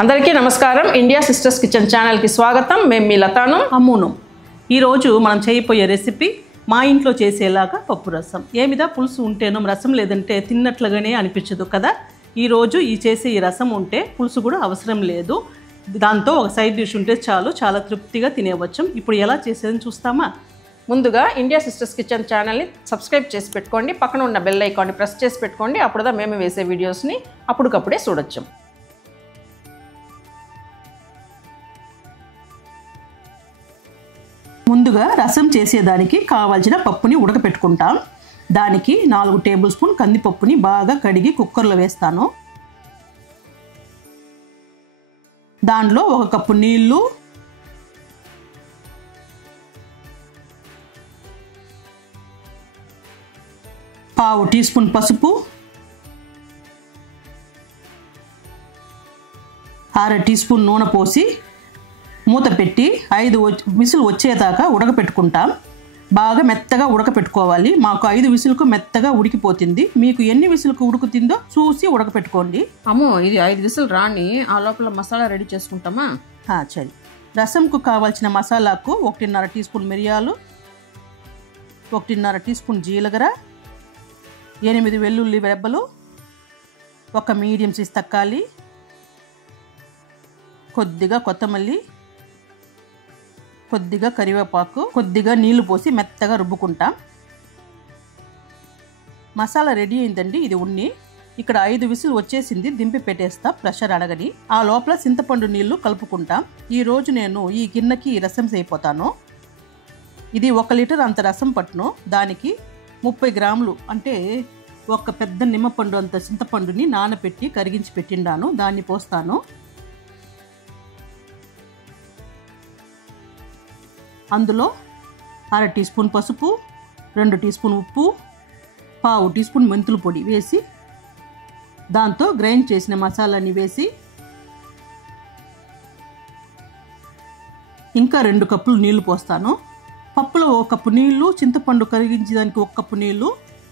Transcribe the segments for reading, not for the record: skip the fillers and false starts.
అందరికీ నమస్కారం. India sisters kitchen ఛానల్కి స్వాగతం. మేము మీ లతాను, అమ్మును. ఈరోజు మనం చేయబోయే రెసిపీ మా ఇంట్లో చేసేలాగా పప్పు రసం. ఏమిదా పులుసు ఉంటేనో రసం లేదంటే తిన్నట్లుగానే అనిపించదు కదా. ఈరోజు ఈ రసం ఉంటే పులుసు కూడా అవసరం లేదు. దాంతో ఒక సైడ్ డిష్ ఉంటే చాలు, చాలా తృప్తిగా తినేవచ్చు. ఇప్పుడు ఎలా చేసేదని చూస్తామా? ముందుగా ఇండియా సిస్టర్స్ కిచెన్ ఛానల్ని సబ్స్క్రైబ్ చేసి పెట్టుకోండి. పక్కన ఉన్న బెల్ ఐకాన్ని ప్రెస్ చేసి పెట్టుకోండి. అప్పుడుదా మేము వేసే వీడియోస్ని అప్పటికప్పుడే చూడొచ్చు. ముందుగా రసం చేసేదానికి కావాల్సిన పప్పుని ఉడకపెట్టుకుంటాం. దానికి 4 టేబుల్ స్పూన్ కందిపప్పుని బాగా కడిగి కుక్కర్లో వేస్తాను. దాంట్లో 1 కప్పు నీళ్లు, ½ టీ స్పూన్ పసుపు, ½ టీ స్పూన్ నూనె పోసి మూత పెట్టి 5 విసులు వచ్చేదాకా ఉడకపెట్టుకుంటాం. బాగా మెత్తగా ఉడకపెట్టుకోవాలి. మాకు 5 విసులకు మెత్తగా ఉడికిపోతుంది. మీకు ఎన్ని విసులకు ఉడుకుతుందో చూసి ఉడకపెట్టుకోండి. అమ్మో, ఇది 5 విసులు రాని ఆ లోపల మసాలా రెడీ చేసుకుంటామా? సరే. రసంకు కావాల్సిన మసాలాకు 1.5 టీ స్పూన్ మిరియాలు, 1.5 టీ స్పూన్ జీలకర్ర, 8 వెల్లుల్లి రెబ్బలు, 1 మీడియం సైజ్ తక్కాలి, కొద్దిగా కొత్తమల్లి, కొద్దిగా కరివేపాకు, కొద్దిగా నీళ్లు పోసి మెత్తగా రుబ్బుకుంటాం. మసాలా రెడీ అయిందండి. ఇది ఉన్ని ఇక్కడ 5 విసులు వచ్చేసింది. దింపి పెట్టేస్తా ప్రెషర్ అడగని. ఆ లోపల చింతపండు నీళ్లు కలుపుకుంటాం. ఈరోజు నేను ఈ గిన్నెకి రసం అయిపోతాను. ఇది 1 లీటర్ అంత రసం పట్టును. దానికి 30 గ్రాములు అంటే ఒక పెద్ద నిమ్మపండు అంత చింతపండుని నానబెట్టి కరిగించి పెట్టిండాను. దాన్ని పోస్తాను. అందులో 1/2 టీ స్పూన్ పసుపు, 2 టీ స్పూన్ ఉప్పు, ½ టీ స్పూన్ మెంతుల పొడి వేసి దాంతో గ్రైండ్ చేసిన మసాలాని వేసి ఇంకా 2 కప్పులు నీళ్లు పోస్తాను. పప్పులో 1 కప్పు నీళ్లు, చింతపండు కరిగించడానికి 1 కప్పు నీళ్లు,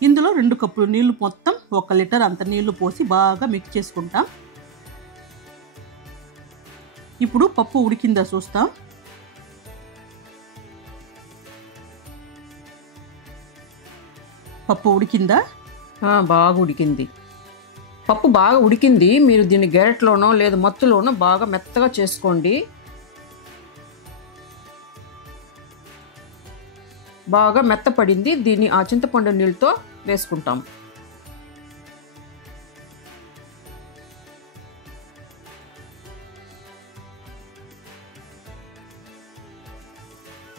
ఇందులో 2 కప్పులు నీళ్లు, మొత్తం 1 లీటర్ అంత నీళ్లు పోసి బాగా మిక్స్ చేసుకుంటాం. ఇప్పుడు పప్పు ఉడికిందా చూస్తాం. పప్పు ఉడికిందా? బాగా ఉడికింది. పప్పు బాగా ఉడికింది. మీరు దీన్ని గెరట్లోనో లేదా మత్తులోనో బాగా మెత్తగా చేసుకోండి. బాగా మెత్తపడింది. దీన్ని ఆ చింతపండు నీళ్ళతో వేసుకుంటాం.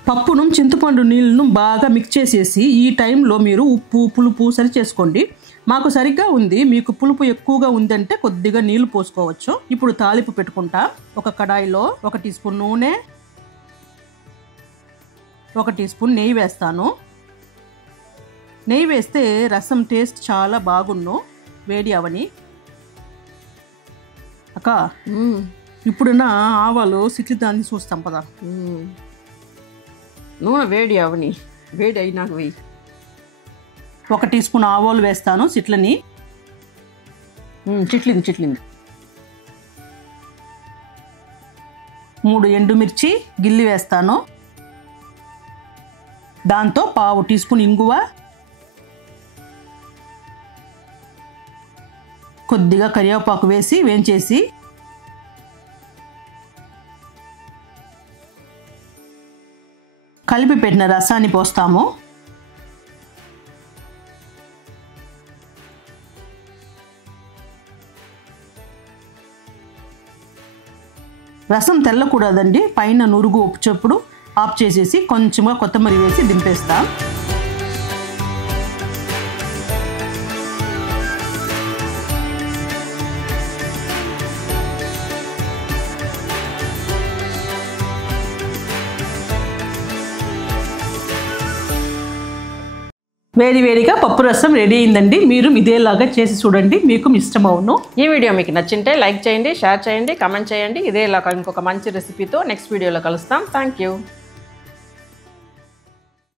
పప్పును చింతపండు నీళ్ళను బాగా మిక్స్ చేసేసి ఈ టైంలో మీరు ఉప్పు పులుపు సరి చేసుకోండి. మాకు సరిగ్గా ఉంది. మీకు పులుపు ఎక్కువగా ఉందంటే కొద్దిగా నీళ్లు పోసుకోవచ్చు. ఇప్పుడు తాలింపు పెట్టుకుంటా. ఒక కడాయిలో 1 టీ స్పూన్ నూనె, 1 టీ స్పూన్ నెయ్యి వేస్తాను. నెయ్యి వేస్తే రసం టేస్ట్ చాలా బాగున్ను. వేడి అవని అక్క. ఇప్పుడున్న ఆవాలు సిక్కిదాన్ని చూస్తాం పదా. నూనె వేడి అవని, వేడి అయినాక వెయ్యి. 1 టీ స్పూన్ ఆవాలు వేస్తాను. చిట్లింది. 3 ఎండుమిర్చి గిల్లి వేస్తాను. దాంతో ½ టీ స్పూన్ ఇంగువ, కొద్దిగా కరివేపాకు వేసి వేయించేసి కలిపి పెట్టిన రసాన్ని పోస్తాము. రసం తెల్లకూడదండి. పైన నురుగు వచ్చేప్పుడు ఆఫ్ చేసేసి కొంచెంగా కొత్తిమీర వేసి దింపేస్తాం. వేడివేడిగా పప్పు రసం రెడీ అయిందండి. మీరు ఇదేలాగా చేసి చూడండి, మీకు ఇష్టమవును. ఈ వీడియో మీకు నచ్చింటే లైక్ చేయండి, షేర్ చేయండి, కామెంట్ చేయండి. ఇదేలాగా ఇంకొక మంచి రెసిపీతో నెక్స్ట్ వీడియోలో కలుస్తాం. Thank you.